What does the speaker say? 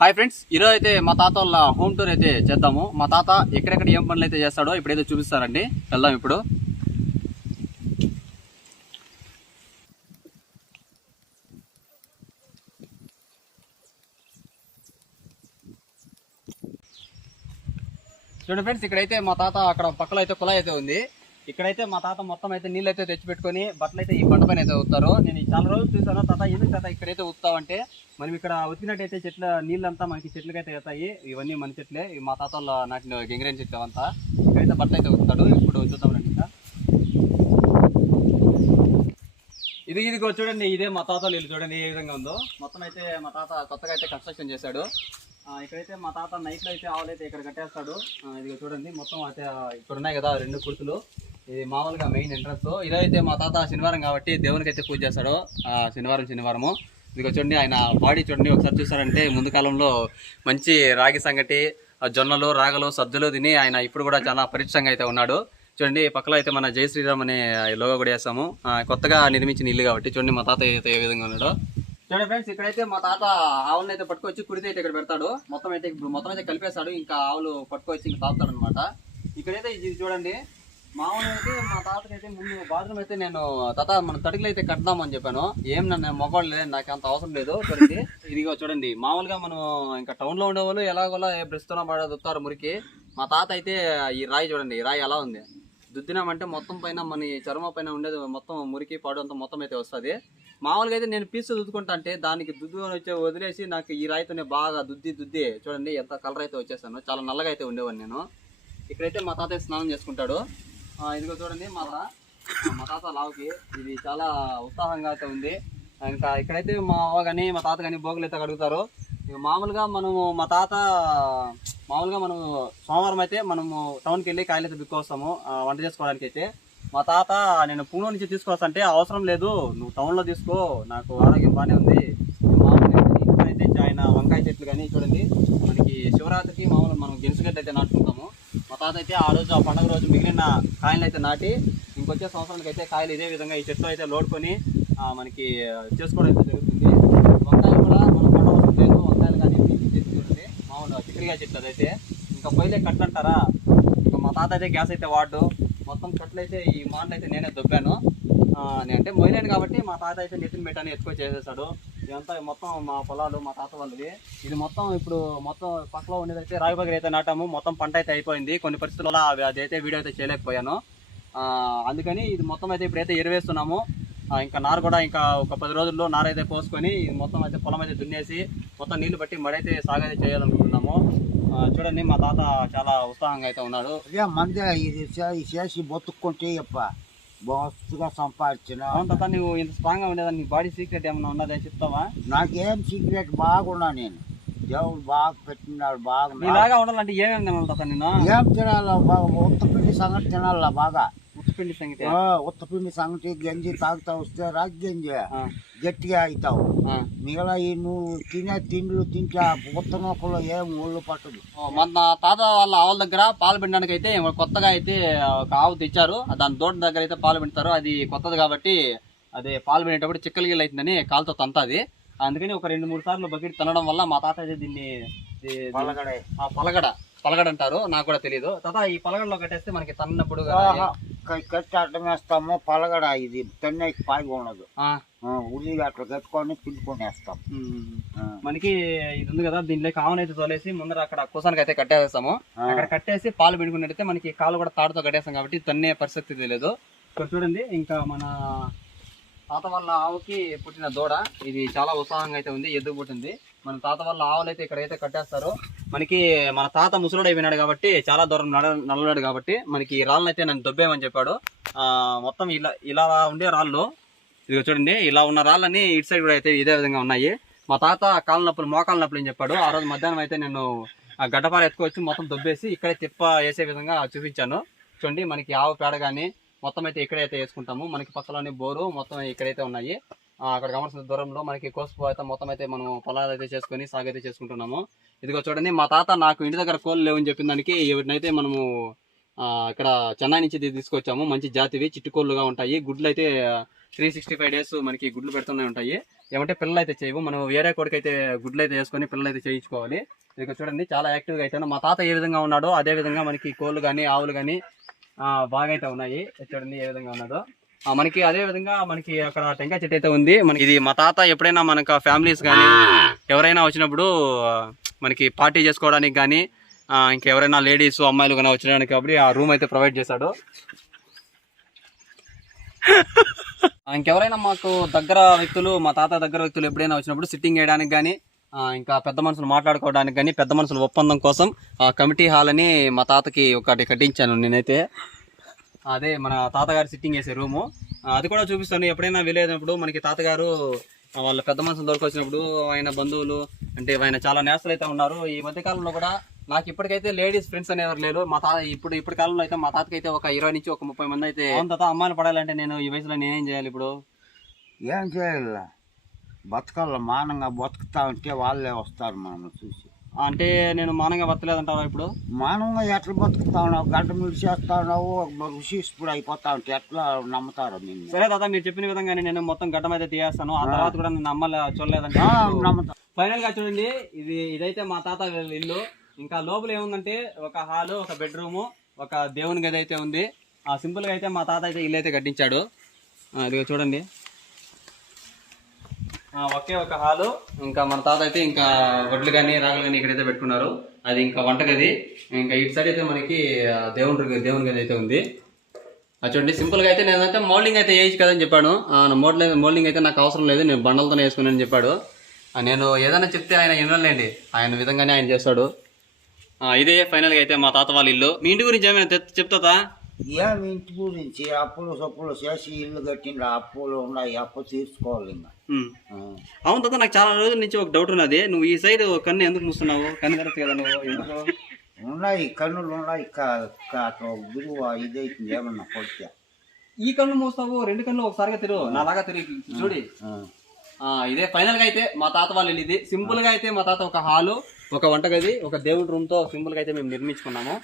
Hi friends, ఈరోజు అయితే మా తాత వాళ్ళ హోమ్ టూర్ అయితే చేద్దాము. మా తాత ఎక్కడెక్కడ ఏం పనులు అయితే చేస్తాడో ఇప్పుడైతే చూపిస్తారండి. వెళ్దాం ఇప్పుడు. చూడండి ఫ్రెండ్స్, ఇక్కడైతే మా తాత అక్కడ పక్కలో అయితే కుళాయి అయితే ఉంది. ఇక్కడైతే మా తాత మొత్తం అయితే నీళ్ళు అయితే తెచ్చిపెట్టుకొని బట్టలు అయితే ఈ బండ పైన అయితే ఊతారు. నేను చాలా రోజులు చూసాను. తాత ఎందుకు తాత ఇక్కడైతే ఊతావంటే, మనం ఇక్కడ ఉతికినట్టయితే చెట్ల నీళ్ళంతా మనకి చెట్లకైతే అవుతాయి. ఇవన్నీ మన చెట్లే, మా తాత వాళ్ళ నాటిన గంగిరేని చెట్లు అంతా. ఇక్కడైతే బట్టలు అయితే ఊతాడు. ఇప్పుడు చూద్దాం రండి. ఇంకా ఇదిగో చూడండి, ఇదే మా తాత ఇల్లు. చూడండి ఏ విధంగా ఉందో. మొత్తం అయితే మా తాత కొత్తగా అయితే కన్స్ట్రక్షన్ చేశాడు. ఇక్కడైతే మా తాత నైట్లో అయితే ఆవులు అయితే ఇక్కడ కట్టేస్తాడు. ఇదిగో చూడండి, మొత్తం అయితే ఇక్కడ ఉన్నాయి కదా 2 కుర్తులు. ఇది మామూలుగా మెయిన్ ఎంట్రన్స్. ఇదైతే మా తాత శనివారం కాబట్టి దేవునికి అయితే పూజ చేస్తాడు. శనివారము ఇదిగో చూడండి, ఆయన బాడీ చూడండి ఒకసారి చూసారంటే, ముందు కాలంలో మంచి రాగి సంగటి, జొన్నలు, రాగలు, సద్దులు తిని ఆయన ఇప్పుడు కూడా చాలా పరీక్షంగా అయితే ఉన్నాడు. చూడండి పక్కలో అయితే మన జై శ్రీరామ్ అనే లోగో కూడా వేస్తాము. కొత్తగా నిర్మించిన ఇల్లు కాబట్టి చూడండి మా తాత అయితే ఏ విధంగా ఉన్నాడో. చూడండి ఫ్రెండ్స్, ఇక్కడైతే మా తాత ఆవులను అయితే పట్టుకొచ్చి కుడితే అయితే ఇక్కడ పెడతాడు. మొత్తం అయితే కలిపేస్తాడు. ఇంకా ఆవులు పట్టుకొచ్చి ఇంకా తాగుతాడు అనమాట. ఇక్కడైతే ఇది చూడండి, మామూలు అయితే మా తాతకైతే ముందు బాత్రూమ్ అయితే నేను తాత మన తడికలు అయితే కడదామని చెప్పాను. ఏం నన్ను మొగోళ్ళు లేదు, నాకు అంత అవసరం లేదు. చూడండి ఇదిగో చూడండి, మామూలుగా మనం ఇంకా టౌన్ లో ఉండేవాళ్ళు ఎలాగోలా బ్రస్తున్నా దుత్తారు మురికి. మా తాత అయితే ఈ రాయి చూడండి, ఈ రాయి ఎలా ఉంది. దుద్దినామంటే మొత్తం పైన మన చర్మ పైన ఉండేది మొత్తం మురికి పాడు అంతా మొత్తం అయితే వస్తుంది. మామూలుగా అయితే నేను పీసు దుద్దుకుంటా అంటే దానికి దుద్దు వచ్చి వదిలేసి నాకు ఈ రాయితోనే బాగా దుద్ది చూడండి ఎంత కలర్ అయితే వచ్చేసాను. చాలా నల్లగా అయితే ఉండేవాడిని నేను. ఇక్కడైతే మా తాత స్నానం చేసుకుంటాడు. ఇదిగో చూడండి మా తాత లావుకి ఇది చాలా ఉత్సాహంగా అయితే ఉంది. ఇంకా ఇక్కడైతే మా అవ్వ కానీ మా తాత కానీ భోగులు అయితే కడుగుతారు. మామూలుగా మనము సోమవారం అయితే మనము టౌన్కి వెళ్ళి కాయలు అయితే బిక్కొస్తాము వంట చేసుకోవడానికి అయితే. మా తాత నేను పూణె నుంచి తీసుకొస్తా అవసరం లేదు, నువ్వు టౌన్లో తీసుకో, నాకు ఆరోగ్యం బాగానే ఉంది. మామూలుగా అయితే ఆయన వంకాయ చెట్లు కానీ చూడండి, మనకి శివరాత్రికి మామూలుగా మనం గెలుసుగడ్డ అయితే నాటుకుంటాము. మా తాత అయితే ఆ పండుగ రోజు మిగిలిన కాయలు అయితే నాటి ఇంకొచ్చే సంవత్సరానికి అయితే కాయలు ఇదే విధంగా ఈ చెట్లు అయితే లోడుకొని మనకి చేసుకోవడం అయితే జరుగుతుంది. వంకాయలు కూడా మనం పండవసరం లేదు. వంకాయలు కానీ చెట్లు చూడండి, మామూలుగా చిక్కడిగా చెట్లు అదైతే ఇంకా పైలే కట్టు అంటారా. ఇంకా మా తాత అయితే గ్యాస్ అయితే వాడు మొత్తం కట్లు అయితే ఈ మాటలు అయితే నేనే దొబ్బాను. నేనంటే మొయ్యలేను కాబట్టి మా తాత అయితే నెత్తిన పెట్టని ఎత్తుకొని చేసేసాడు. ఇదంతా మొత్తం మా పొలాలు మా తాత వాళ్ళది. ఇది మొత్తం ఇప్పుడు మొత్తం పక్కలో ఉండేది అయితే రాగి బగరి అయితే నాటాము. మొత్తం పంట అయితే అయిపోయింది. కొన్ని పరిస్థితుల్లో అదైతే వీడియో అయితే చేయలేకపోయాను. అందుకని ఇది మొత్తం అయితే ఇప్పుడైతే ఎరువేస్తున్నాము. ఇంకా నారు కూడా ఇంకా ఒక 10 రోజుల్లో నారు అయితే పోసుకొని మొత్తం అయితే పొలం అయితే దున్నేసి మొత్తం నీళ్లు బట్టి మడైతే సాగైతే చేయాలనుకుంటున్నాము. చూడండి మా తాత చాలా ఉత్సాహంగా అయితే ఉన్నాడు. మంది ఇది చేసి బతుక్కుంటే మస్తుగా సంపాదించిన. అవును తాత, నువ్వు ఇంత స్ట్రాంగ్ గా ఉండేదాన్ని బాడీ సీక్రెట్ ఏమన్నా ఉన్నదని చెప్తావా? నాకేం సీక్రెట్ బాగున్నా, నేను దేవుడు బాగా పెట్టినాడు. బాగా నీలాగా ఉండాలంటే ఏమేమి తినాలి తాత? నేను ఏం తినాల? ఉత్తపిండి సంగటి తినాల. బాగా ఉత్తుపిండి సంగతి. ఉత్తపిండి సంగటి గంజి తాగుతా వస్తే రాగి గంజి గట్టిగా అవుతావు. మిగతా నువ్వు తినే తిండ్లు తింటే ఉత్త నొక్కలో ఏం ఒళ్ళు పట్టదు. మన తాత వాళ్ళ ఆవుల దగ్గర పాలు పిండడానికి అయితే కొత్తగా అయితే ఒక ఆవు తెచ్చారు. దాని దూడ దగ్గర అయితే పాలు పిండుతారు. అది కొత్తది కాబట్టి అదే పాలు పిండేటప్పుడు చిక్కలు గిల్లు అవుతుందని కాలుతో తంతది. అందుకని ఒక 2-3 సార్లు బకెట్ తనడం వల్ల మా తాత అయితే దీన్ని పలగడ అంటారు. నాకు కూడా తెలియదు తాత. ఈ పలగడలో కట్టేస్తే మనకి తన్నప్పుడు కట్టి అడ్డం వేస్తాము. పలగడ ఇది తన్నేకి పాయి ఉండదు. ఉల్లిగడ్డలు కట్టుకొని పిండుకొని వేస్తాం. మనకి ఇది ఉంది కదా, దీంట్లో కావున అయితే తోలేసి ముందర అక్కడ కుసానికి అయితే కట్టేస్తాము. అక్కడ కట్టేసి పాలు పిండుకున్నట్టయితే మనకి కాలు కూడా తాడుతో కట్టేస్తాం కాబట్టి తన్నే పరిస్థితి తెలియదు. ఇక్కడ చూడండి, ఇంకా మన తాత వాళ్ళ ఆవుకి పుట్టిన దూడ ఇది చాలా ఉత్సాహంగా అయితే ఉంది. ఎద్దు పుట్టింది. మన తాత వాళ్ళ ఆవులు అయితే ఇక్కడైతే కట్టేస్తారు. మనకి మన తాత ముసలుడు అయిపోయినాడు కాబట్టి చాలా దూరం నడవలేడు కాబట్టి మనకి రాళ్ళని అయితే నన్ను దొబ్బేమని చెప్పాడు. మొత్తం ఇలా ఉండే రాళ్ళు ఇదిగో చూడండి, ఇలా ఉన్న రాళ్ళని ఇటు సైడ్ కూడా అయితే ఇదే విధంగా ఉన్నాయి. మా తాత కాళ్ళ నొప్పులు మోకాళ్ళ నొప్పులు అని చెప్పాడు. ఆ రోజు మధ్యాహ్నం అయితే నేను గడ్డపార ఎత్తుకొచ్చి మొత్తం దొబ్బేసి ఇక్కడే తిప్ప వేసే విధంగా చూపించాను. చూడండి, మనకి ఆవు పేడ కానీ మొత్తం అయితే ఇక్కడైతే వేసుకుంటాము. మనకి పక్కలోని బోరు మొత్తం ఇక్కడైతే ఉన్నాయి. అక్కడ గమనిస్తున్న దూరంలో మనకి కోసుకు అయితే మొత్తం అయితే మనం పొలాలు అయితే చేసుకుని సాగు అయితే చేసుకుంటున్నాము. ఇదిగో చూడండి, మా తాత నాకు ఇంటి దగ్గర కోళ్ళు లేవని చెప్పిన దానికి వీటినైతే మనము ఇక్కడ చెన్నై నుంచి తీసుకొచ్చాము. మంచి జాతివి చిట్టుకోళ్ళుగా ఉంటాయి. గుడ్లు అయితే 365 days మనకి గుడ్లు పెడుతూనే ఉంటాయి. ఏమంటే పిల్లలు అయితే చేయవు, మనం వేరే కోడికి అయితే గుడ్లు అయితే వేసుకొని పిల్లలు అయితే చేయించుకోవాలి. ఇక చూడండి చాలా యాక్టివ్గా అయితే మా తాత ఏ విధంగా ఉన్నాడో అదే విధంగా మనకి కోళ్ళు కానీ ఆవులు కానీ బాగా అయితే ఉన్నాయి. చూడండి ఏ విధంగా ఉన్నదో. మనకి అదే విధంగా మనకి అక్కడ టెంకాయ చెట్టు అయితే ఉంది. మనకి ఇది మా తాత ఎప్పుడైనా మనకు ఫ్యామిలీస్ కానీ ఎవరైనా వచ్చినప్పుడు మనకి పార్టీ చేసుకోవడానికి కానీ ఇంకెవరైనా లేడీస్ అమ్మాయిలు కానీ వచ్చడానికి కాబట్టి ఆ రూమ్ అయితే ప్రొవైడ్ చేశాడు. ఇంకెవరైనా మాకు దగ్గర వ్యక్తులు, మా తాత దగ్గర వ్యక్తులు ఎప్పుడైనా వచ్చినప్పుడు సిట్టింగ్ చేయడానికి కానీ ఇంకా పెద్ద మనుషులు మాట్లాడుకోవడానికి కానీ పెద్ద మనుషుల ఒప్పందం కోసం కమిటీ హాల్ అని మా తాతకి ఒకటి కట్టించాను నేనైతే. అదే మన తాతగారు సిట్టింగ్ చేసే రూము. అది కూడా చూపిస్తాను. ఎప్పుడైనా వెళ్ళేటప్పుడు మనకి తాతగారు వాళ్ళ పెద్ద మనుషులు దొరికొచ్చినప్పుడు ఆయన బంధువులు అంటే ఆయన చాలా నేస్తలు అయితే ఉన్నారు. ఈ మధ్య కాలంలో కూడా నాకు ఇప్పటికైతే లేడీస్ ఫ్రెండ్స్ అనేవారు లేరు. మా తాత ఇప్పుడు కాలంలో అయితే మా తాతకైతే ఒక 20 నుంచి ఒక 30 మంది అయితే. తాత అమ్మాయిలు పడాలంటే నేను ఈ వయసులో నేనేం చేయాలి ఇప్పుడు? ఏం చేయాలి, బతకాల మానంగా బతుకుతా ఉంటే వాళ్ళే వస్తారు మనం చూసి. అంటే నేను మానంగా బతలేదంటావా ఇప్పుడు? మానంగా ఎట్లా బతుకుతా ఉన్నావు, గంట మీరు చేస్తా ఉన్నావు, రుచి ఇప్పుడు అయిపోతా ఉంటే ఎట్లా నమ్ముతారు నిన్ను? సరే తాత, మీరు చెప్పిన విధంగానే నేను మొత్తం గడ్డం అయితే తీయేస్తాను. ఆ తర్వాత కూడా నన్ను అమ్మాలి చూడలేదంటే నమ్ముతా. ఫైనల్ గా చూడండి, ఇదైతే మా తాత ఇల్లు. ఇంకా లోపల ఏముందంటే ఒక హాలు, ఒక బెడ్రూము, ఒక దేవుని గది అయితే ఉంది. సింపుల్ గా అయితే మా తాత అయితే ఇల్లు అయితే కట్టించాడు. అది చూడండి, ఒకే ఒక హాలు. ఇంకా మన తాత అయితే ఇంకా వడ్లు కానీ రాగులు కానీ ఇక్కడైతే పెట్టుకున్నారు. అది ఇంకా వంటగది. ఇంకా ఇటు సైడ్ అయితే మనకి దేవుని గది అయితే ఉంది. చూడండి, సింపుల్ గా అయితే నేనైతే మోల్డింగ్ అయితే వేయచ్చు కదని చెప్పాను. మోల్డింగ్ అయితే నాకు అవసరం లేదు, నేను బండలతోనే వేసుకున్నాను చెప్పాడు. నేను ఏదైనా చెప్తే ఆయన వినలేండి, ఆయన విధంగానే ఆయన చేస్తాడు. ఇదే ఫైనల్ గా అయితే మా తాత వాళ్ళ ఇల్లు. మీ ఇంటి గురించి ఏమైనా చెప్తా? ఏమి ఇంటి గురించి అప్పులు సప్పులు చేసి ఇల్లు కట్టిండ్రు, అప్పులు ఉన్నాయి, అప్పు తీర్చుకోవాలి ఇంకా. అవును తాత, నాకు చాలా రోజుల నుంచి ఒక డౌట్ ఉన్నది. నువ్వు ఈ సైడ్ కన్ను ఎందుకు మూస్తున్నావు? కన్ను కరెక్ట్ కదా నువ్వు? ఎందుకు ఉన్నాయి కన్నులు ఉన్నాయి, గురువు ఇదైతుంది ఏమన్నా కొడితే. ఈ కన్ను మూస్తావు, 2 కన్ను ఒకసారిగా తిరుగు, నాలాగా తిరిగి చూడి. ఇదే ఫైనల్ గా అయితే మా తాత వాళ్ళ ఇల్లు. ఇది సింపుల్ గా అయితే మా తాత ఒక హాలు, ఒక వంటగది, ఒక దేవుడి రూమ్ తో సింపుల్ గా అయితే మేము నిర్మించుకున్నాము.